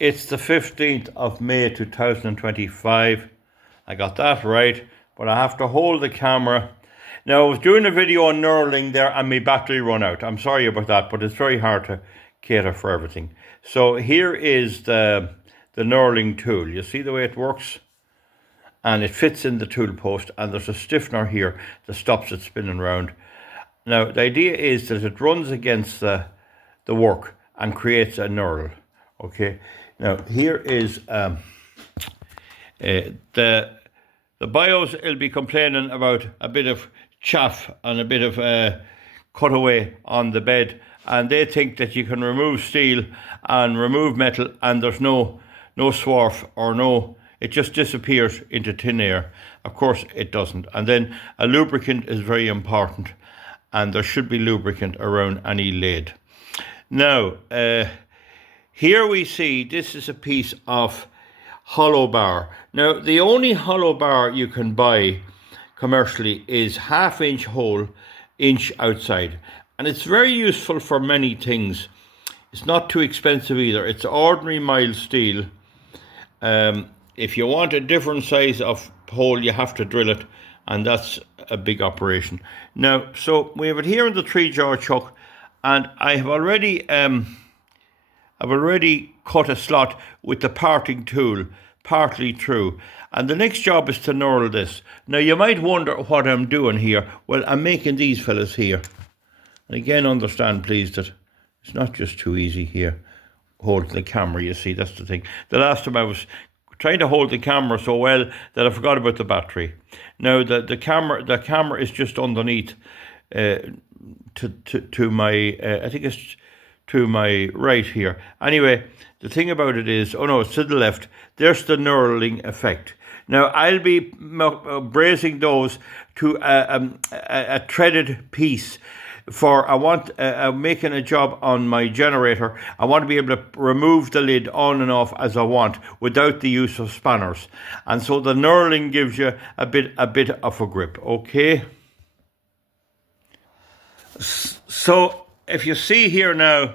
It's the 15th of May 2025. I got that right, but I have to hold the camera. Now, I was doing a video on knurling there and my battery run out. I'm sorry about that, but it's very hard to cater for everything. So here is the knurling tool. You see the way it works? And it fits in the tool post, and there's a stiffener here that stops it spinning round. Now, the idea is that it runs against the work and creates a knurl. Okay, now here is the bios will be complaining about a bit of chaff and a bit of cutaway on the bed, and they think that you can remove steel and remove metal and there's no swarf or no, it just disappears into thin air. Of course it doesn't. And then a lubricant is very important, and there should be lubricant around any lathe. Now, here we see this is a piece of hollow bar. Now, the only hollow bar you can buy commercially is 1/2 inch hole, inch outside. And it's very useful for many things. It's not too expensive either. It's ordinary mild steel. If you want a different size of hole, you have to drill it, and that's a big operation. Now, so we have it here in the 3-jaw chuck, and I have already cut a slot with the parting tool partly through, and the next job is to knurl this. Now, you might wonder what I'm doing here. Well, I'm making these fellas here. And again, understand please that it's not just too easy here holding the camera. You see, that's the thing. The last time I was trying to hold the camera so well that I forgot about the battery. Now, the camera is just underneath to my I think it's to my right here. Anyway, the thing about it is, oh no, it's to the left. There's the knurling effect. Now, I'll be brazing those to a threaded piece. I'm making a job on my generator. I want to be able to remove the lid on and off as I want without the use of spanners. And so the knurling gives you a bit of a grip, okay? So if you see here now,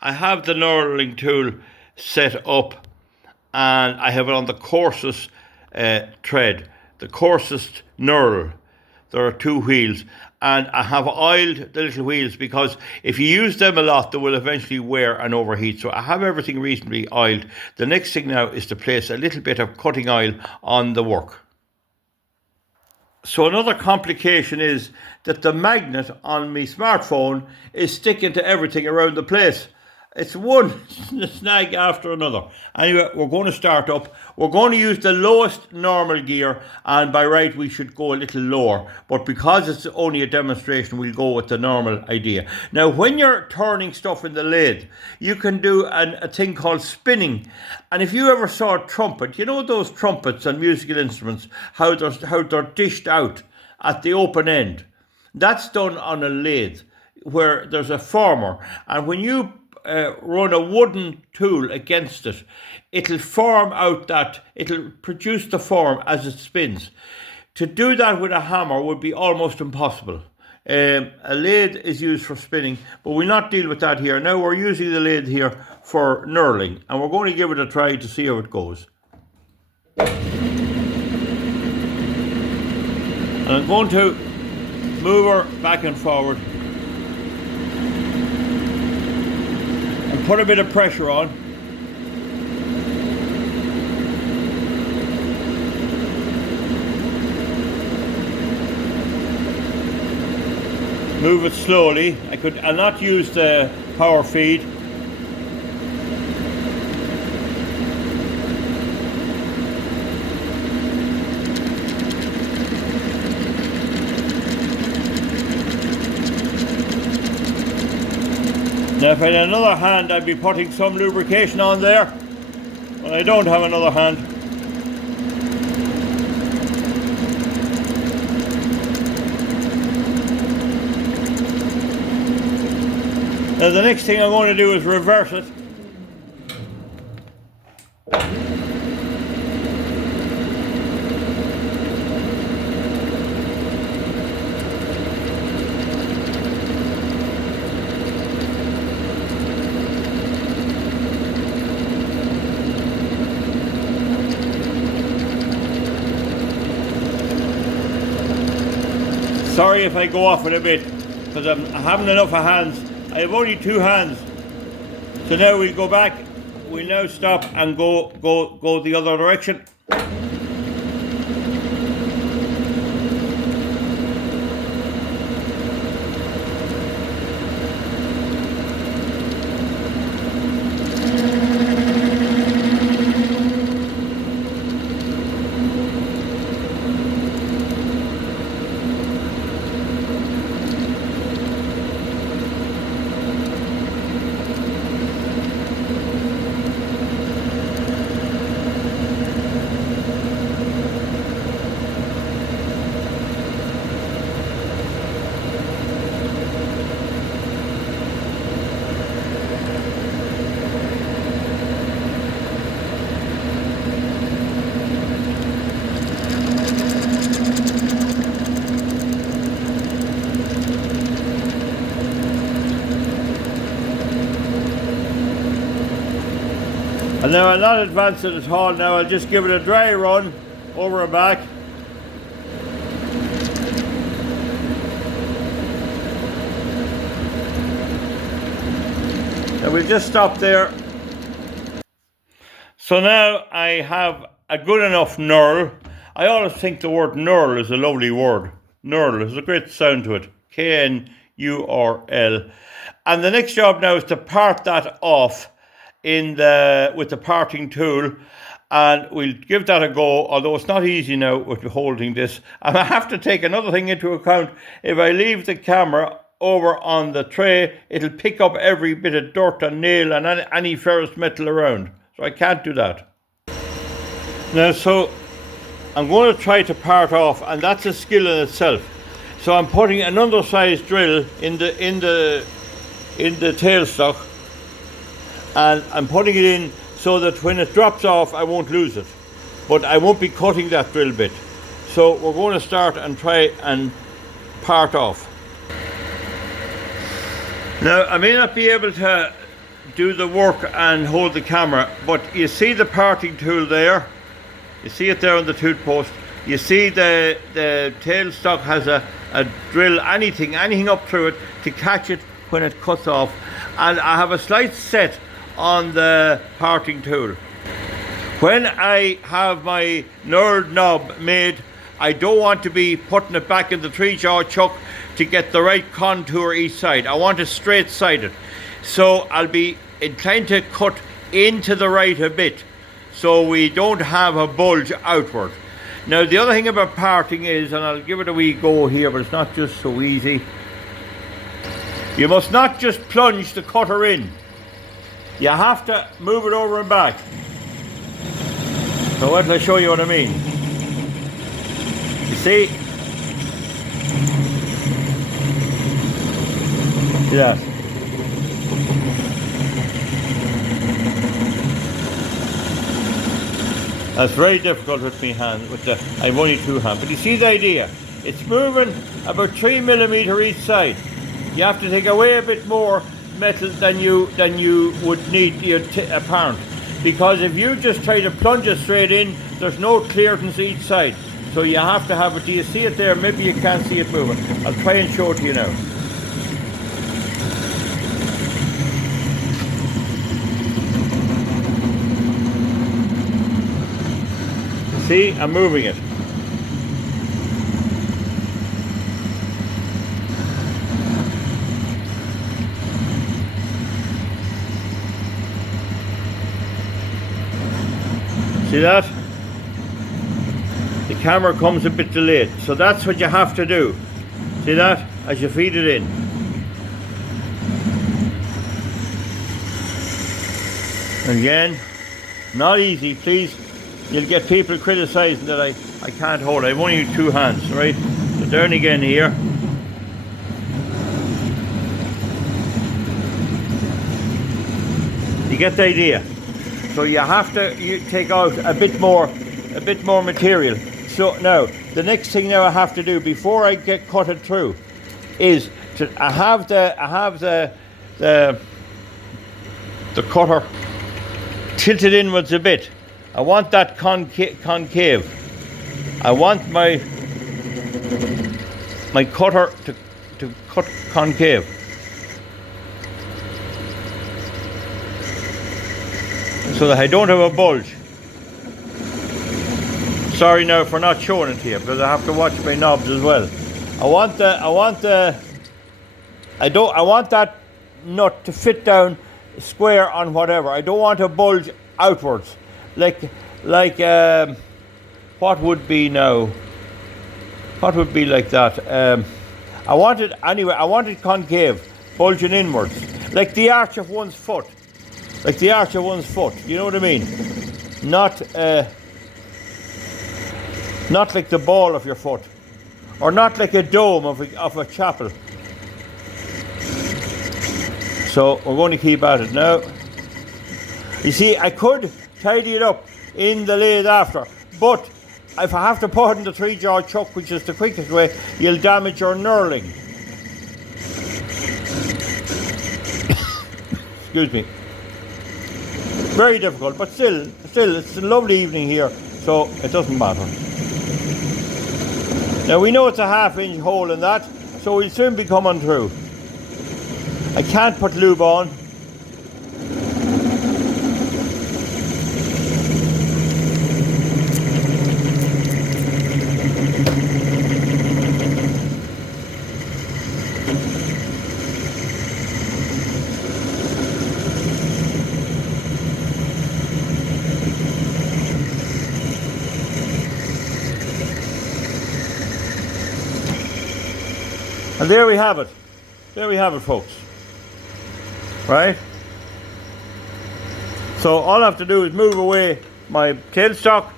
I have the knurling tool set up, and I have it on the coarsest thread, the coarsest knurl. There are 2 wheels, and I have oiled the little wheels because if you use them a lot, they will eventually wear and overheat. So I have everything reasonably oiled. The next thing now is to place a little bit of cutting oil on the work. So another complication is that the magnet on my smartphone is sticking to everything around the place. It's one snag after another. Anyway, we're going to start up. We're going to use the lowest normal gear, and by right we should go a little lower. But because it's only a demonstration, we'll go with the normal idea. Now, when you're turning stuff in the lathe, you can do a thing called spinning. And if you ever saw a trumpet, you know those trumpets and musical instruments, how they're dished out at the open end. That's done on a lathe where there's a former, and when you run a wooden tool against it, it'll form out it'll produce the form as it spins. To do that with a hammer would be almost impossible. A lathe is used for spinning, but we'll not deal with that here. Now we're using the lathe here for knurling, and we're going to give it a try to see how it goes. And I'm going to move her back and forward. Put a bit of pressure on. Move it slowly. I'll not use the power feed. Now, if I had another hand, I'd be putting some lubrication on there, but I don't have another hand. Now, the next thing I'm going to do is reverse it. Sorry if I go off it a bit, because I haven't enough of hands. I have only 2 hands. So now we'll go back, we'll now stop and go the other direction. And now I'll not advance it at all now, I'll just give it a dry run over and back. Now we'll just stop there. So now I have a good enough knurl. I always think the word knurl is a lovely word. Knurl has a great sound to it. K-N-U-R-L. And the next job now is to part that off with the parting tool, and we'll give that a go, although it's not easy now with holding this. And I have to take another thing into account. If I leave the camera over on the tray, it'll pick up every bit of dirt and nail and any ferrous metal around, so I can't do that. Now, so I'm going to try to part off, and that's a skill in itself. So I'm putting an undersized drill in the tailstock, and I'm putting it in so that when it drops off I won't lose it, but I won't be cutting that drill bit. So we're going to start and try and part off. Now I may not be able to do the work and hold the camera, but you see the parting tool there, you see it there on the tooth post, you see the tailstock has a drill, anything up through it to catch it when it cuts off, and I have a slight set on the parting tool. When I have my knurled knob made, I don't want to be putting it back in the 3-jaw chuck to get the right contour each side. I want it straight sided. So I'll be inclined to cut into the right a bit so we don't have a bulge outward. Now the other thing about parting is, and I'll give it a wee go here, but it's not just so easy. You must not just plunge the cutter in. You have to move it over and back. So wait till I show you what I mean. You see? Yeah. That's very difficult with me hand. I've only 2 hands, but you see the idea. It's moving about 3 millimeter each side. You have to take away a bit more metal than you would need apparent, because if you just try to plunge it straight in, there's no clearance each side, so you have to have it. Do you see it there? Maybe you can't see it moving. I'll try and show it to you now. See, I'm moving it. See that? The camera comes a bit delayed, so that's what you have to do. See that? As you feed it in. Again, not easy, please. You'll get people criticising that I can't hold it. I've only 2 hands, right? So down again here. You get the idea. So you have to take out a bit more material. So now the next thing now I have to do before I get cut it through is I have the cutter tilted inwards a bit. I want that concave. I want my my cutter to cut concave. So that I don't have a bulge. Sorry now for not showing it to you, because I have to watch my knobs as well. I want that nut to fit down square on whatever. I don't want a bulge outwards, like what would be now? What would be like that? I want it anyway. I want it concave, bulging inwards, like the arch of one's foot. Like the arch of one's foot. You know what I mean? Not like the ball of your foot, or not like a dome of a chapel. So we're going to keep at it now. You see, I could tidy it up in the lathe after, but if I have to put it in the 3-jaw chuck, which is the quickest way, you'll damage your knurling. Excuse me. Very difficult, but still, it's a lovely evening here, so it doesn't matter. Now we know it's a 1/2-inch hole in that, so we'll soon be coming through. I can't put lube on. And there we have it. There we have it, folks. Right? So all I have to do is move away my tailstock,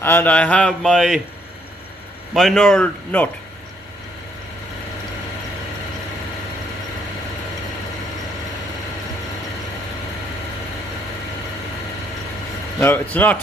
and I have my knurled nut. Now it's not